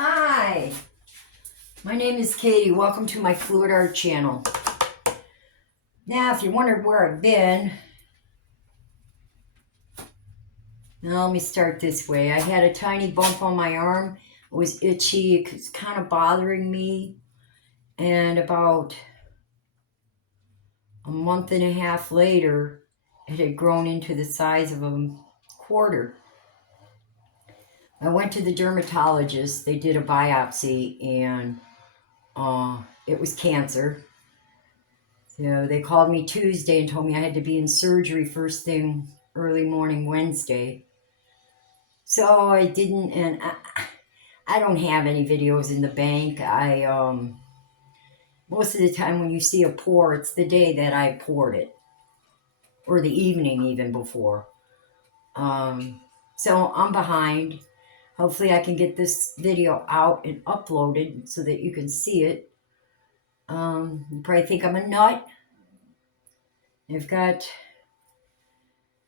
Hi, my name is Katie. Welcome to my Fluid Art channel. Now, if you wondered where I've been, now let me start this way. I had a tiny bump on my arm. It was itchy. It was kind of bothering me. And about a month and a half later, it had grown into the size of a quarter. I went to the dermatologist. They did a biopsy and it was cancer. So they called me Tuesday and told me I had to be in surgery first thing early morning Wednesday. So I didn't, and I don't have any videos in the bank. Most of the time when you see a pour, it's the day that I poured it, or the evening even before. So I'm behind. Hopefully I can get this video out and uploaded so that you can see it. You probably think I'm a nut. I've got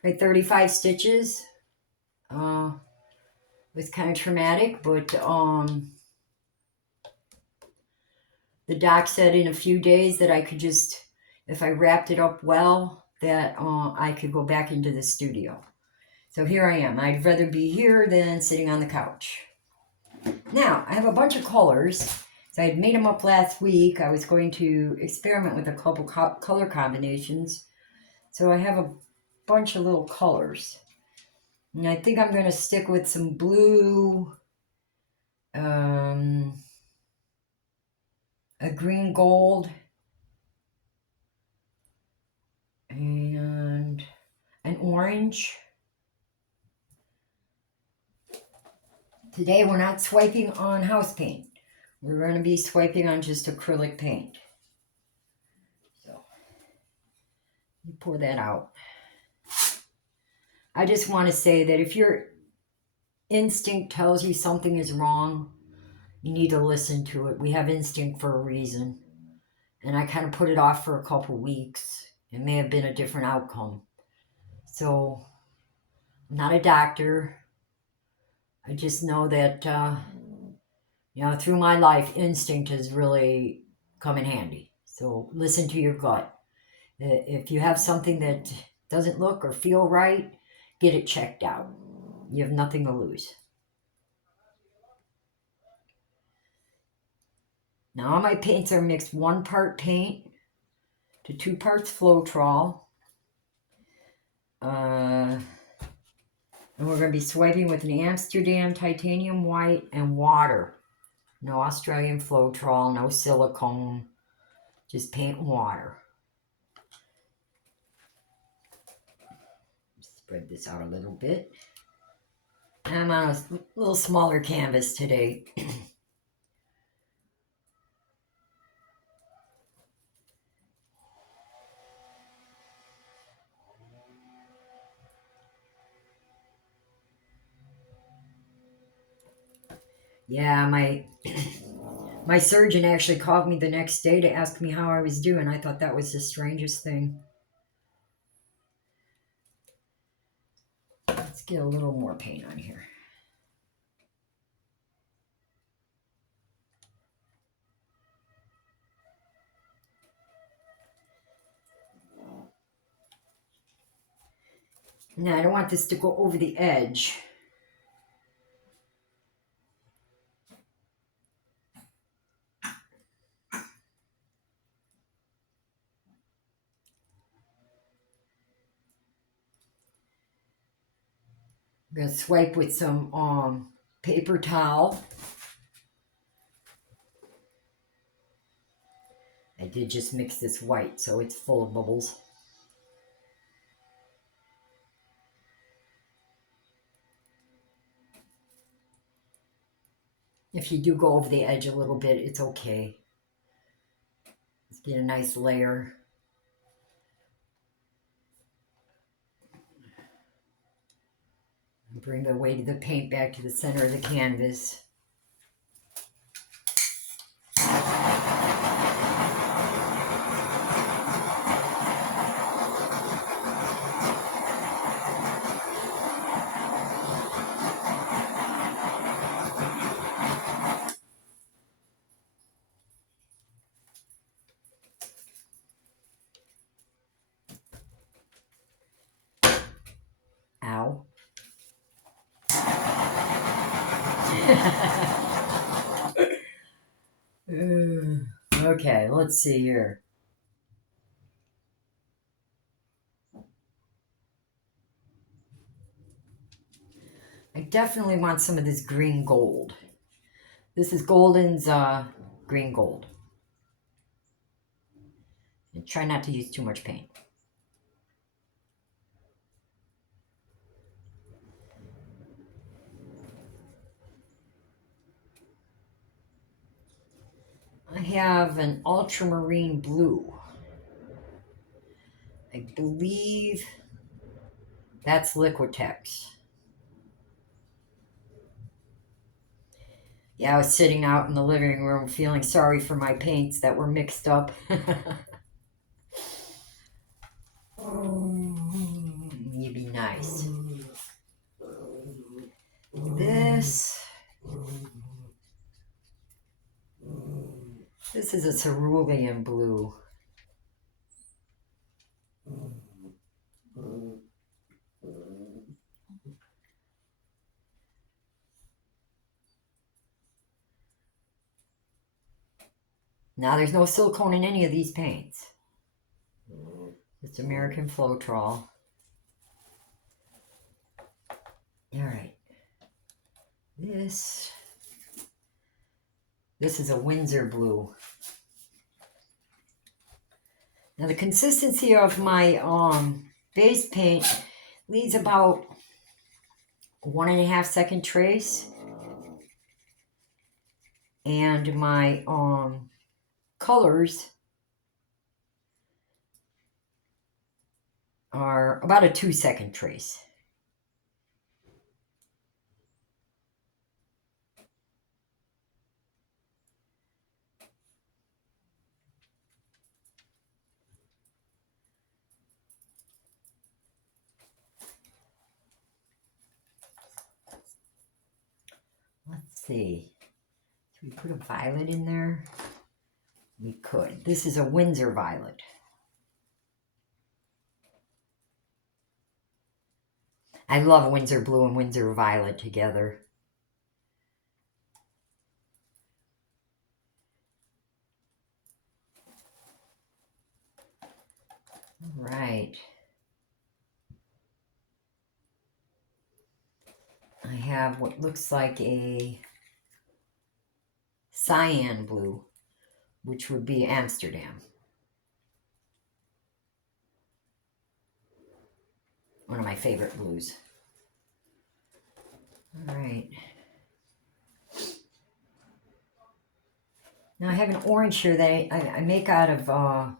like 35 stitches. It was kind of traumatic, but the doc said in a few days that I could just, if I wrapped it up well, that I could go back into the studio. So here I am. I'd rather be here than sitting on the couch. Now, I have a bunch of colors. So I had made them up last week. I was going to experiment with a couple color combinations. So I have a bunch of little colors. And I think I'm going to stick with some blue, a green gold, and an orange. Today we're not swiping on house paint. We're going to be swiping on just acrylic paint. So, let me pour that out. I just want to say that if your instinct tells you something is wrong, you need to listen to it. We have instinct for a reason. And I kind of put it off for a couple weeks. It may have been a different outcome. So, I'm not a doctor. I just know that, through my life, instinct has really come in handy. So listen to your gut. If you have something that doesn't look or feel right, get it checked out. You have nothing to lose. Now all my paints are mixed 1 part paint to 2 parts Floetrol. And we're going to be swiping with an Amsterdam Titanium White and water. No Australian Floetrol, no silicone, just paint and water. Spread this out a little bit. I'm on a little smaller canvas today. Yeah, my surgeon actually called me the next day to ask me how I was doing. I thought that was the strangest thing. Let's get a little more paint on here. Now, I don't want this to go over the edge. I'm going to swipe with some paper towel. I did just mix this white, so it's full of bubbles. If you do go over the edge a little bit, it's okay. Let's get a nice layer. Bring the weight of the paint back to the center of the canvas. Okay, let's see here. I definitely want some of this green gold. This is Golden's green gold. And try not to use too much paint. I have an ultramarine blue. I believe that's Liquitex. Yeah, I was sitting out in the living room feeling sorry for my paints that were mixed up. You'd be nice. This is a cerulean blue. Now there's no silicone in any of these paints. It's American Floetrol. Alright. This is a Winsor blue. Now the consistency of my base paint leaves about 1.5 second trace. And my colors are about a 2 second trace. Let's see. Should we put a violet in there? We could. This is a Winsor violet. I love Winsor blue and Winsor violet together. All right. I have what looks like a cyan blue, which would be Amsterdam. One of my favorite blues. All right. Now I have an orange here that I make out of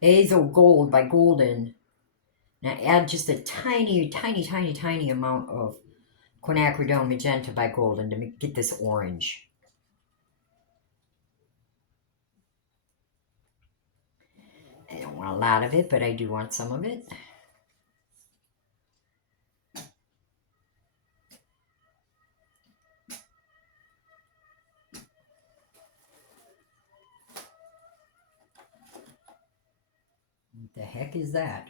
Azo Gold by Golden. And I add just a tiny, tiny, tiny, tiny amount of quinacridone magenta by Golden to get this orange. I don't want a lot of it, but I do want some of it. What the heck is that?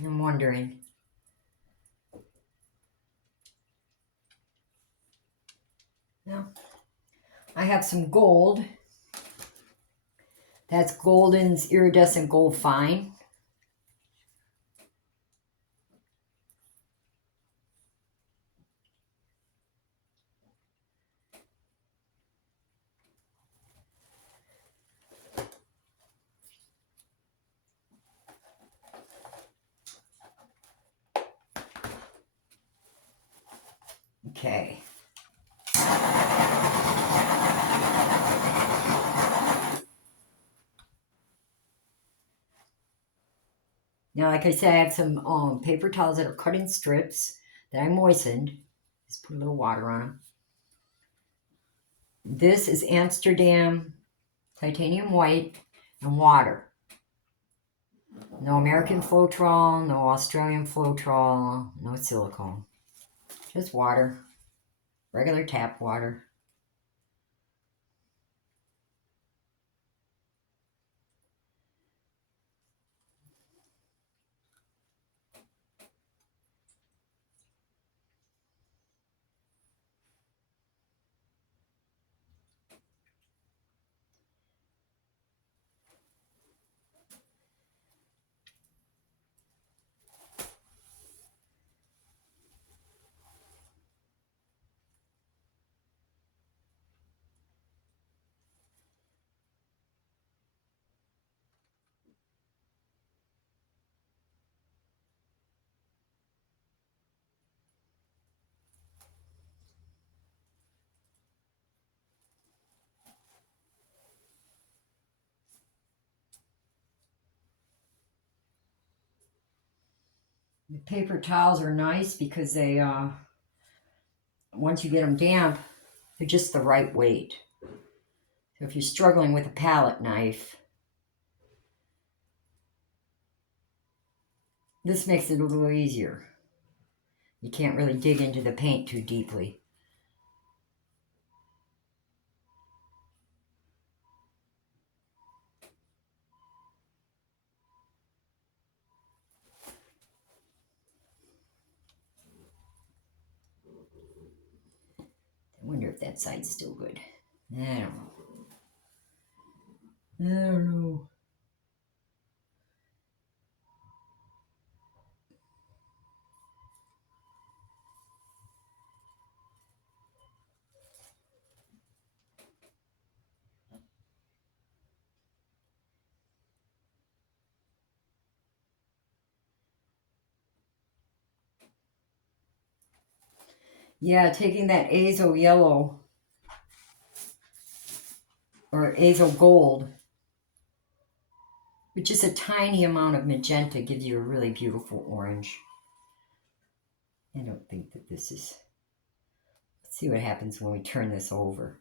I'm wondering. Now, I have some gold. That's Golden's Iridescent Gold Fine. Okay. Now, like I said, I have some paper towels that are cut in strips that I moistened. Just put a little water on them. This is Amsterdam Titanium White and water. No American Floetrol, no Australian Floetrol, no silicone. Just water. Regular tap water. The paper towels are nice because they, once you get them damp, they're just the right weight. So if you're struggling with a palette knife, this makes it a little easier. You can't really dig into the paint too deeply. I wonder if that side's still good. I don't know. I don't know. Yeah, taking that azo yellow or azo gold, which is a tiny amount of magenta, gives you a really beautiful orange. I don't think that this is... Let's see what happens when we turn this over.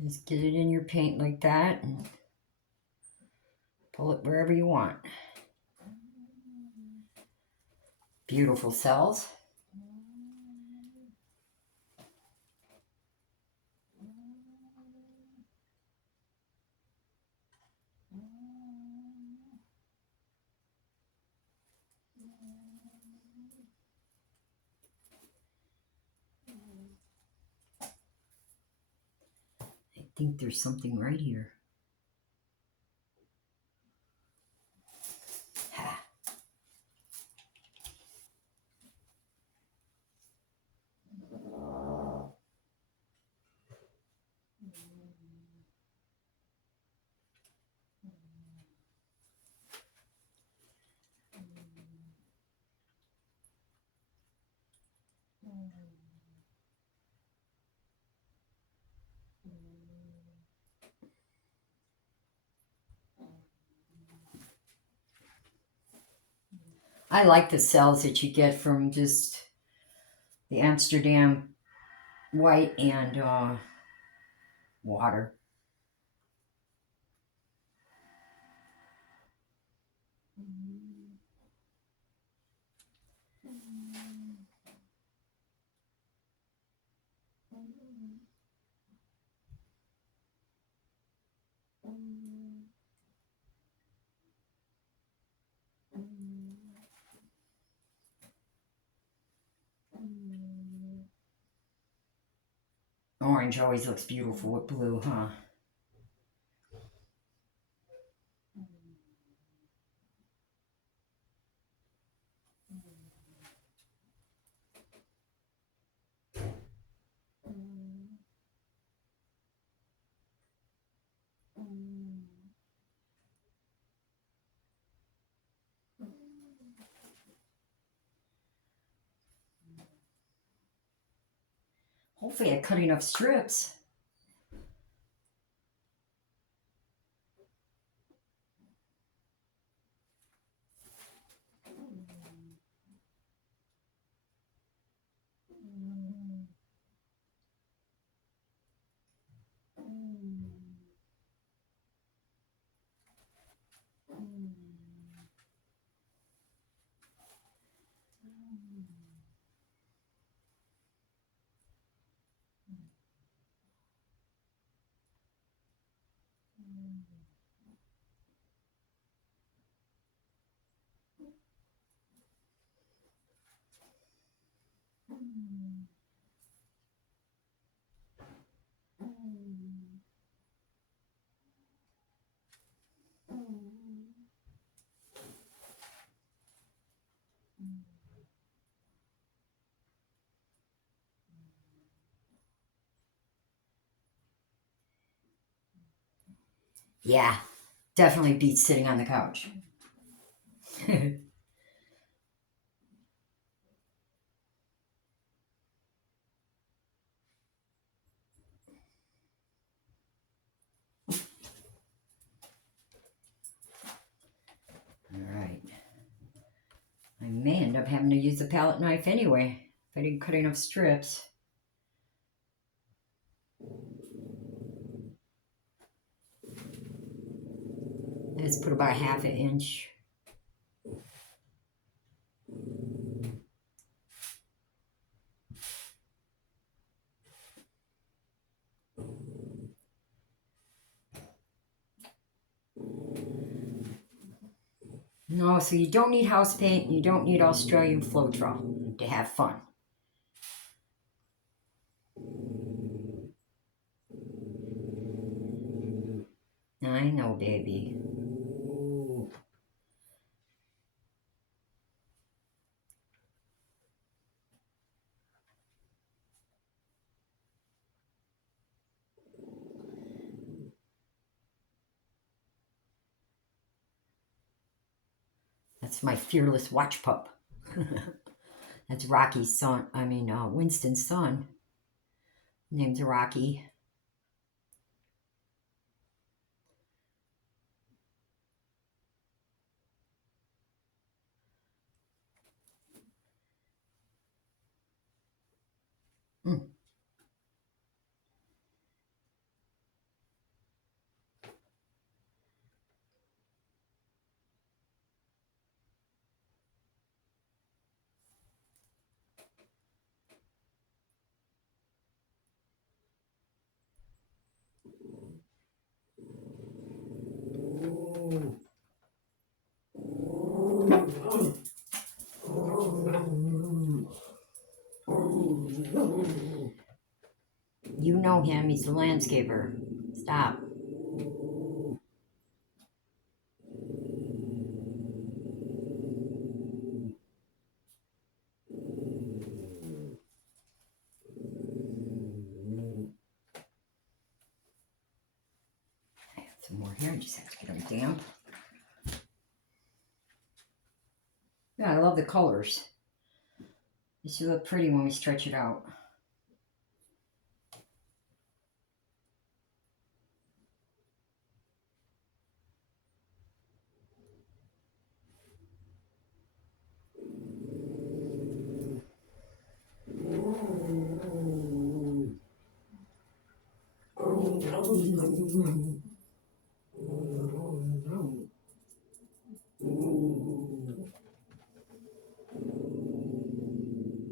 Just get it in your paint like that and pull it wherever you want. Beautiful cells. I think there's something right here. Ha. I like the cells that you get from just the Amsterdam White and water. Orange always looks beautiful with blue, huh? Hopefully I cut enough strips. Yeah, definitely beats sitting on the couch. Alright. I may end up having to use the palette knife anyway, if I didn't cut enough strips. Let's put about half an inch. No, so you don't need house paint, and you don't need Australian Floetrol to have fun. I know, baby. That's my fearless watch pup. That's Rocky's son. Winston's son. Name's Rocky. Mm. You know him, he's the landscaper. Stop. I have some more here, I just have to get them damp. Yeah, I love the colors. They should look pretty when we stretch it out.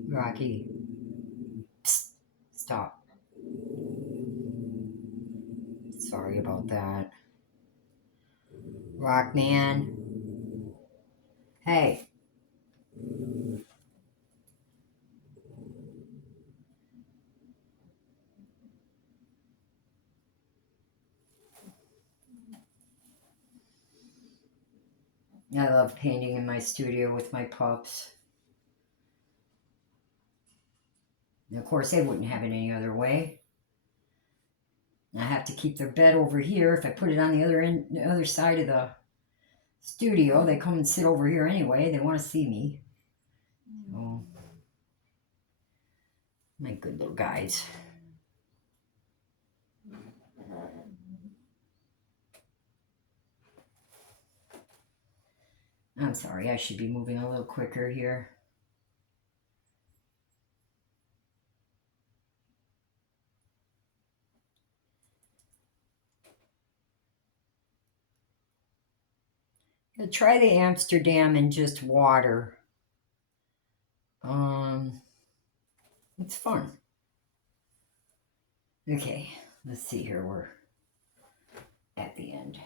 Rocky. Psst. Stop. Sorry about that. Rockman. Hey. I love painting in my studio with my pups. And of course, they wouldn't have it any other way. I have to keep their bed over here. If I put it on the other side of the studio, they come and sit over here anyway. They want to see me. Oh, my good little guys. I'm sorry, I should be moving a little quicker here. I'll try the Amsterdam in just water. It's fun. Okay, let's see here. We're at the end.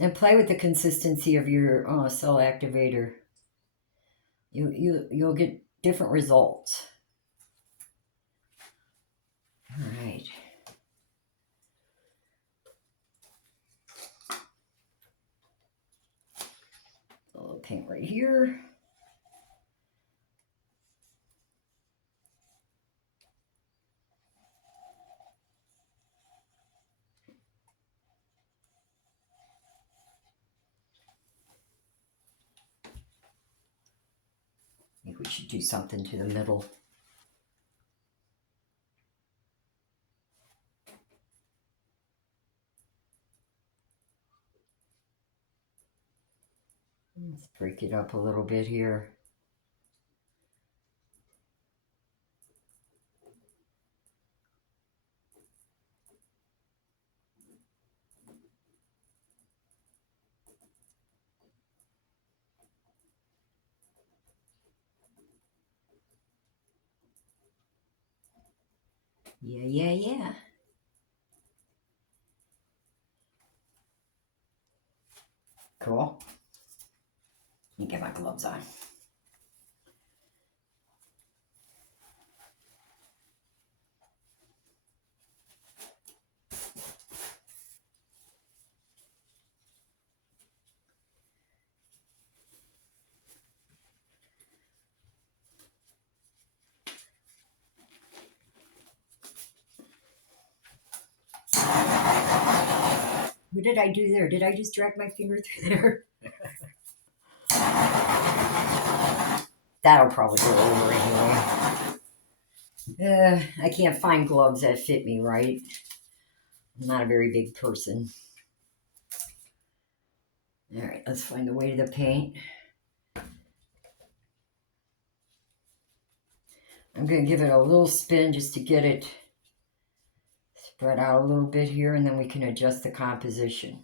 And play with the consistency of your cell activator. You'll get different results. All right. paint right here. I think we should do something to the middle. Let's break it up a little bit here. Yeah. Cool. Let me get my gloves on. What did I do there? Did I just drag my finger through there? That'll probably go over anyway. I can't find gloves that fit me right. I'm not a very big person. All right, let's find the way to the paint. I'm going to give it a little spin just to get it spread out a little bit here, and then we can adjust the composition.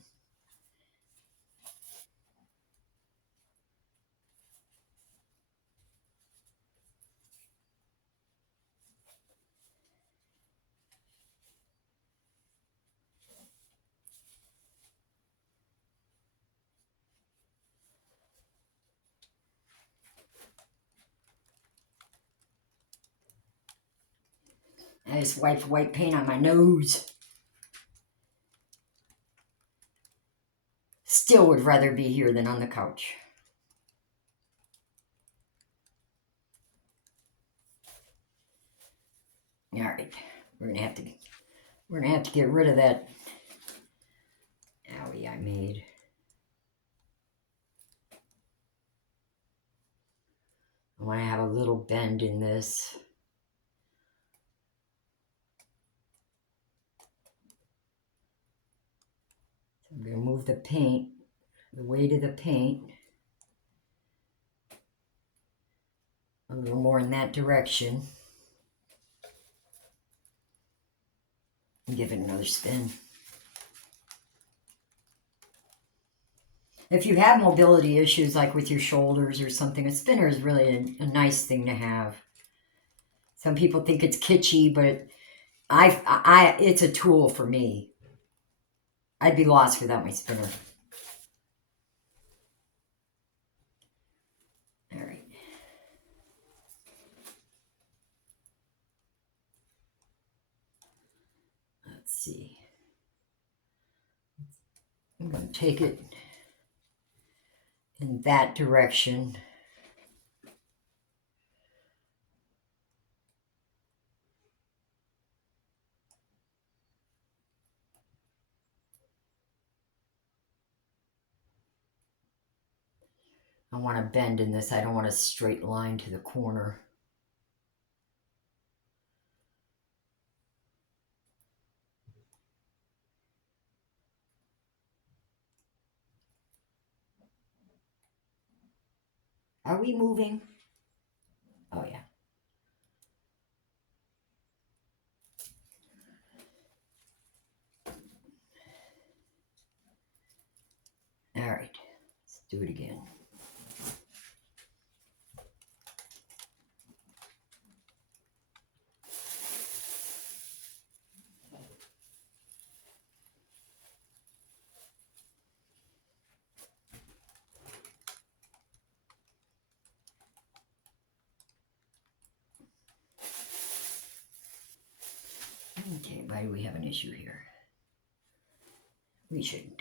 I just wiped white paint on my nose. Still would rather be here than on the couch. All right, we're gonna have to get rid of that alley I made. I want to have a little bend in this. I'm going to move the paint, the weight of the paint, a little more in that direction. And give it another spin. If you have mobility issues like with your shoulders or something, a spinner is really a nice thing to have. Some people think it's kitschy, but it's a tool for me. I'd be lost without my spinner. All right. Let's see. I'm going to take it in that direction. I want to bend in this. I don't want a straight line to the corner. Are we moving? Oh, yeah. All right, let's do it again. Okay, why do we have an issue here? We shouldn't.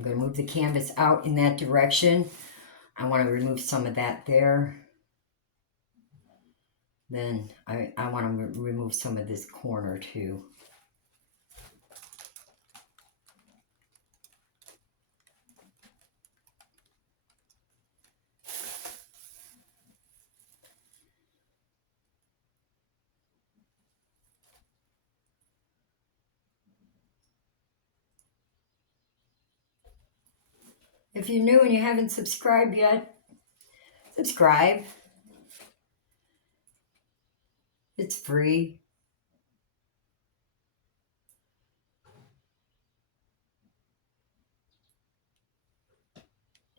I'm going to move the canvas out in that direction. I want to remove some of that there. Then I want to remove some of this corner too. If you're new and you haven't subscribed yet, subscribe. It's free.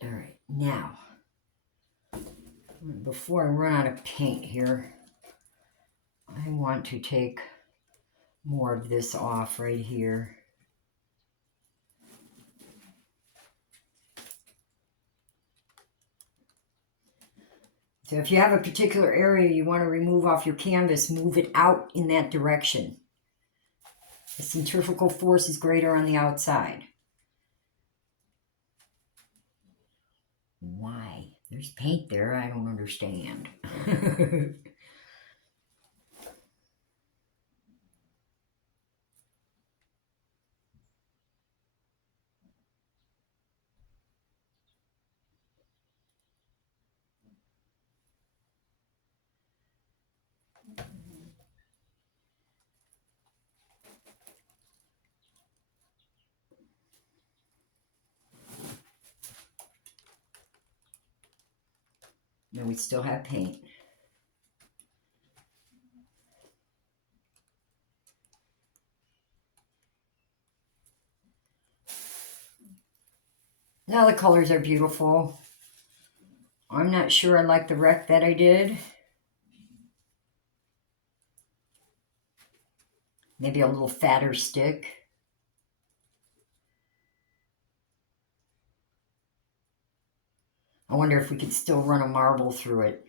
All right, now, before I run out of paint here, I want to take more of this off right here. So if you have a particular area you want to remove off your canvas, move it out in that direction. The centrifugal force is greater on the outside. Why? There's paint there. I don't understand. And we still have paint. Now the colors are beautiful. I'm not sure I like the wreck that I did. Maybe a little fatter stick. I wonder if we could still run a marble through it.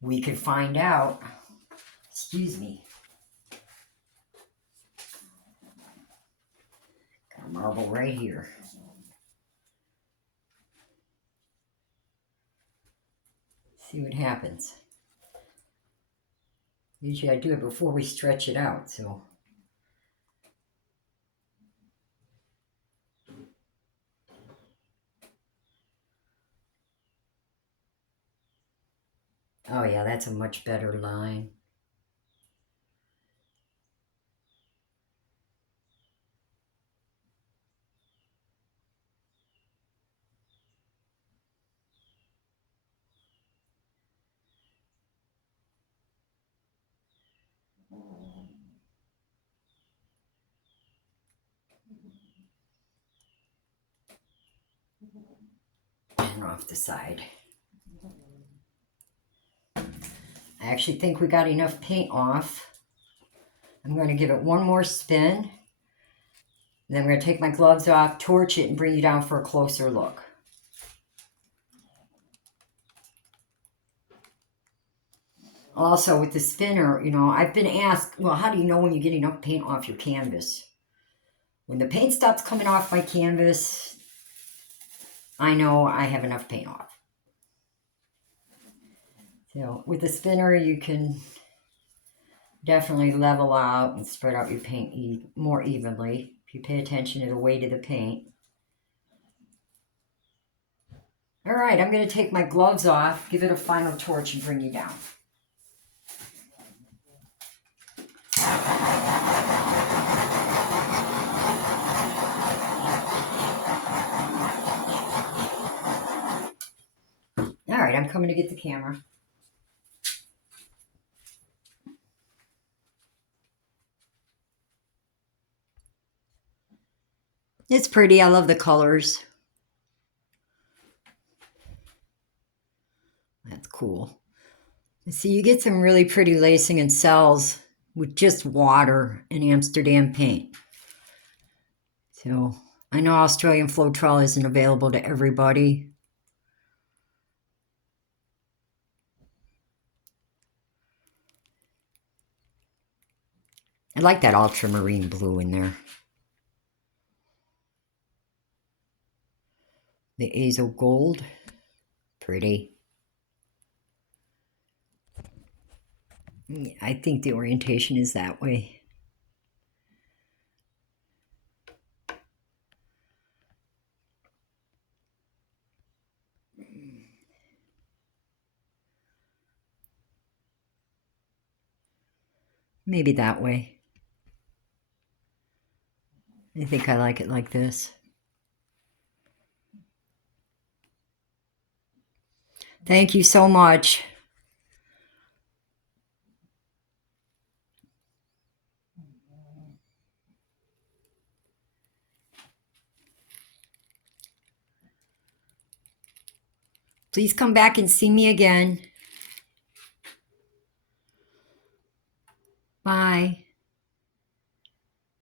We could find out. Excuse me. Got a marble right here. See what happens. Usually I do it before we stretch it out, so. Oh yeah, that's a much better line. And off the side. I actually think we got enough paint off. I'm going to give it one more spin. Then I'm going to take my gloves off, torch it, and bring you down for a closer look. Also, with the spinner, you know, I've been asked, well, how do you know when you get enough paint off your canvas? When the paint stops coming off my canvas, I know I have enough paint off. So with the spinner, you can definitely level out and spread out your paint more evenly if you pay attention to the weight of the paint. All right, I'm going to take my gloves off, give it a final torch, and bring you down. All right, I'm coming to get the camera. It's pretty. I love the colors. That's cool. See, you get some really pretty lacing and cells with just water and Amsterdam paint. So I know Australian Floetrol isn't available to everybody. I like that ultramarine blue in there. The Azo Gold. Pretty. I think the orientation is that way. Maybe that way. I think I like it like this. Thank you so much. Please come back and see me again. Bye.